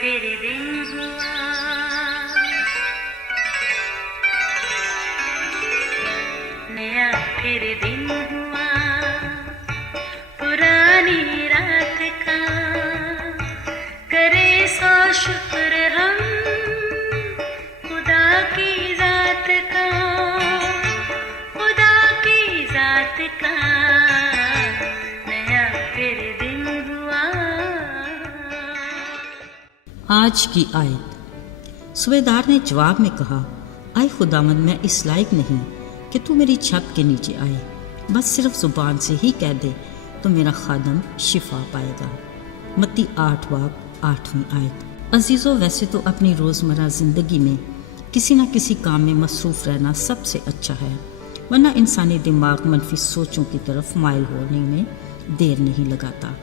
फिर दिन हुआ, नया फिर दिन हुआ, पुरानी रात का करे सो शुक्र हम खुदा की जात का, खुदा की जात का नया फिर दिन हुआ। आज की आयत। सूबेदार ने जवाब में कहा, आए खुदावंद, मैं इस लायक नहीं कि तू मेरी छत के नीचे आए, बस सिर्फ जुबान से ही कह दे तो मेरा खादम शिफा पाएगा। मत्ती 8:8 आयत। अजीज़ों, वैसे तो अपनी रोज़मर्रा ज़िंदगी में किसी न किसी काम में मसरूफ़ रहना सबसे अच्छा है, वरना इंसानी दिमाग मनफी सोचों की तरफ माइल होने में देर नहीं लगाता।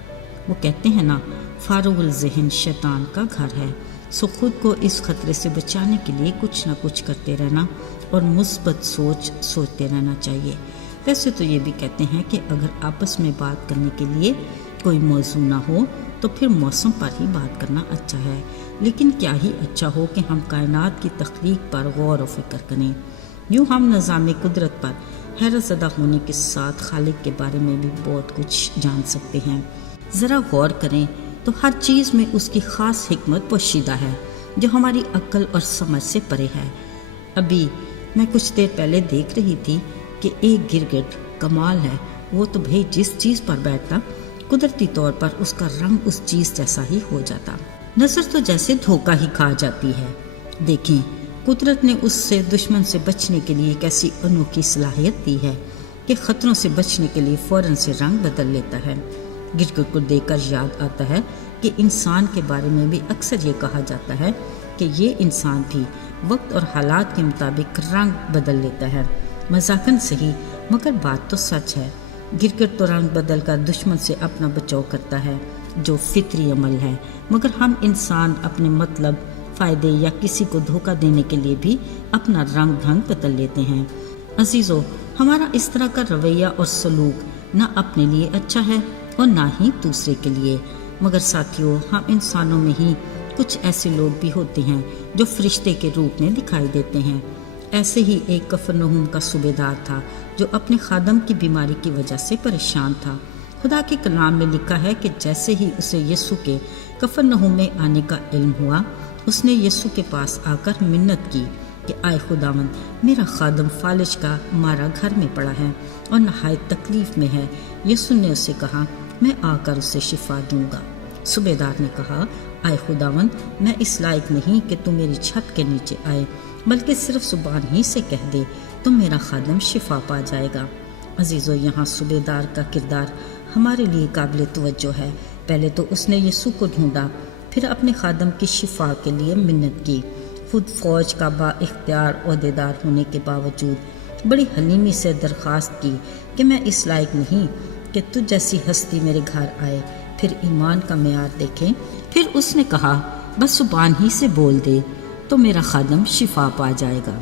वो कहते हैं ना, फारुगुल ज़हन शैतान का घर है। सो खुद को इस खतरे से बचाने के लिए कुछ ना कुछ करते रहना और मुस्बत सोचते रहना चाहिए। वैसे तो ये भी कहते हैं कि अगर आपस में बात करने के लिए कोई मौजू ना हो तो फिर मौसम पर ही बात करना अच्छा है, लेकिन क्या ही अच्छा हो कि हम कायनात की तख्लीक पर गौर व फिक्र करें। यूँ हम निज़ाम कुदरत पर हैरत ज़दा होने के साथ खालिक के बारे में भी बहुत कुछ जान सकते हैं। ज़रा गौर करें तो हर चीज़ में उसकी ख़ास हिकमत पोशीदा है जो हमारी अक्ल और समझ से परे है। अभी मैं कुछ देर पहले देख रही थी कि एक गिरगिट कमाल है, वो तो भाई जिस चीज़ पर बैठता कुदरती तौर पर उसका रंग उस चीज़ जैसा ही हो जाता। नज़र तो जैसे धोखा ही खा जाती है। देखें, कुदरत ने उससे दुश्मन से बचने के लिए एक ऐसी अनोखी सलाहियत दी है कि ख़तरों से बचने के लिए फ़ौरन से रंग बदल लेता है। गिरगिट को देखकर याद आता है कि इंसान के बारे में भी अक्सर ये कहा जाता है कि ये इंसान भी वक्त और हालात के मुताबिक रंग बदल लेता है। मजाकन सही, मगर बात तो सच है। गिरगिट तो रंग बदल कर दुश्मन से अपना बचाव करता है, जो फितरी अमल है, मगर हम इंसान अपने मतलब, फ़ायदे या किसी को धोखा देने के लिए भी अपना रंग ढंग बदल लेते हैं। अजीज़ों, हमारा इस तरह का रवैया और सलूक न अपने लिए अच्छा है और ना ही दूसरे के लिए। मगर साथियों, हम इंसानों में ही कुछ ऐसे लोग भी होते हैं जो फरिश्ते के रूप में दिखाई देते हैं। ऐसे ही एक कफरनहूम का सूबेदार था जो अपने खादम की बीमारी की वजह से परेशान था। खुदा के कलाम में लिखा है कि जैसे ही उसे यीशु के कफरनहूम में आने का इल्म हुआ, उसने यीशु के पास आकर मिन्नत की कि आए खुदावंद, मेरा खादम फालिज का मारा घर में पड़ा है और नहायत तकलीफ में है। यीशु ने उसे कहा, मैं आकर उसे शिफा दूंगा। सूबेदार ने कहा, आए खुदावंद, मैं इस लायक नहीं कि तू मेरी छत के नीचे आए, बल्कि सिर्फ जुबान ही से कह दे तो मेरा खादम शिफा पा जाएगा। अजीज़ों, यहाँ सूबेदार का किरदार हमारे लिए काबिल तवज्जो है। पहले तो उसने यीशु को ढूंढा, फिर अपने खादम की शिफा के लिए मिन्नत की। खुद फौज का बाइख्तियार ओहदेदार होने के बावजूद बड़ी हलीमी से दरख्वास्त की कि मैं इस लायक नहीं कि तुझ जैसी हस्ती मेरे घर आए, फिर ईमान का मेयार देखें। फिर उसने कहा, बस जुबान ही से बोल दे तो मेरा खादम शिफा पा जाएगा।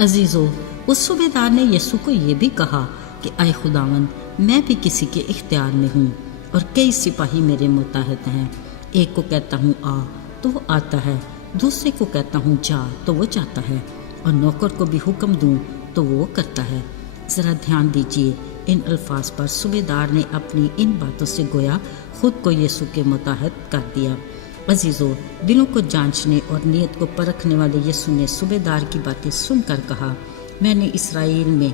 अजीज़ों, उस सूबेदार ने यीशु को ये भी कहा कि आए खुदावंद, मैं भी किसी के इख्तियार में हूँ और कई सिपाही मेरे मुताहिद हैं। एक को कहता हूँ आ तो वो आता है, दूसरे को कहता हूँ जा तो वो जाता है, और नौकर को भी हुक्म दूँ तो वो करता है। ज़रा ध्यान दीजिए, इन अल्फाज पर सूबेदार ने अपनी इन बातों से गोया खुद को यीशु के मुताहिद कर दिया। अजीज़ों, दिलों को जांचने और नीयत को परखने वाले यीशु ने सूबेदार की बातें सुनकर कहा, मैंने इसराइल में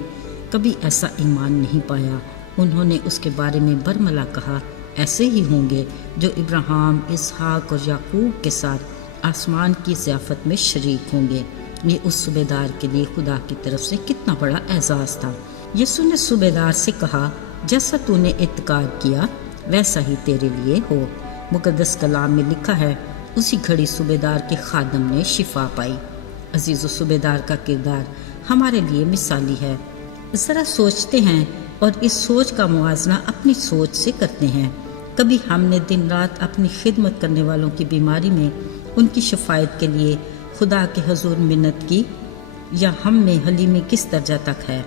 कभी ऐसा ईमान नहीं पाया। उन्होंने उसके बारे में बरमला कहा, ऐसे ही होंगे जो इब्राहिम, इसहाक और याकूब के साथ आसमान की ज़ियाफ़त में शरीक होंगे। ये उस सूबेदार के लिए खुदा की तरफ से कितना बड़ा एजाज़ था। यीशु ने सूबेदार से कहा, जैसा तूने इत्क़ाद किया वैसा ही तेरे लिए हो। मुक़द्दस कलाम में लिखा है, उसी घड़ी सूबेदार के खादम ने शिफा पाई। अजीज़, सूबेदार का किरदार हमारे लिए मिसाली है। ज़रा सोचते हैं और इस सोच का मुआजना अपनी सोच से करते हैं। कभी हमने दिन रात अपनी खिदमत करने वालों की बीमारी में उनकी शफायत के लिए खुदा के हजूर मिन्नत की, या हम में हलीमी किस दर्जा तक है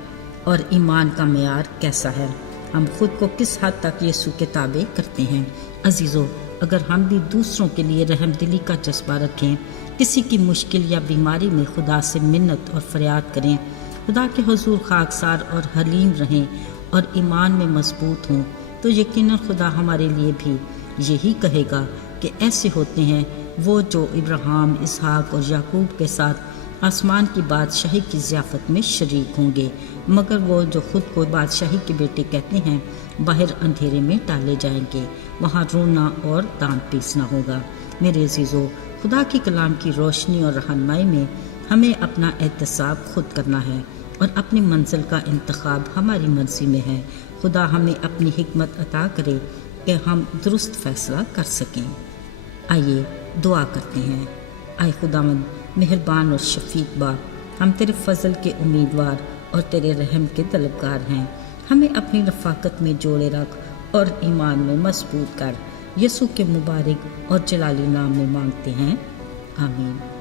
और ईमान का मेयार कैसा है? हम खुद को किस हद तक यीशु के ताबे करते हैं? अजीज़ों, اگر ہم بھی دوسروں کے لیے رحم دلی کا جذبہ رکھیں، کسی کی مشکل یا بیماری میں خدا سے منت اور فریاد کریں، خدا کے حضور خاکسار اور حلیم رہیں اور ایمان میں مضبوط ہوں، تو یقیناً خدا ہمارے لیے بھی یہی کہے گا کہ ایسے ہوتے ہیں وہ جو ابراہیم، اسحاق اور یعقوب کے ساتھ آسمان کی بادشاہی کی ضیافت میں شریک ہوں گے، مگر وہ جو خود کو بادشاہی کے بیٹے کہتے ہیں باہر اندھیرے میں ڈالے جائیں گے، وہاں رونا اور دانت پیسنا ہوگا۔ میرے عزیزو، خدا کی کلام کی روشنی اور رہنمائی میں ہمیں اپنا احتساب خود کرنا ہے اور اپنی منزل کا انتخاب ہماری مرضی میں ہے۔ خدا ہمیں اپنی حکمت عطا کرے کہ ہم درست فیصلہ کر سکیں۔ آئیے دعا کرتے ہیں۔ اے خداوند مہربان اور شفیق باپ، ہم تیرے فضل کے امیدوار اور تیرے رحم کے طلبگار ہیں۔ ہمیں اپنی رفاقت میں جوڑے رکھ اور ایمان میں مضبوط کر۔ یسوع کے مبارک اور جلالی نام میں مانگتے ہیں، آمین۔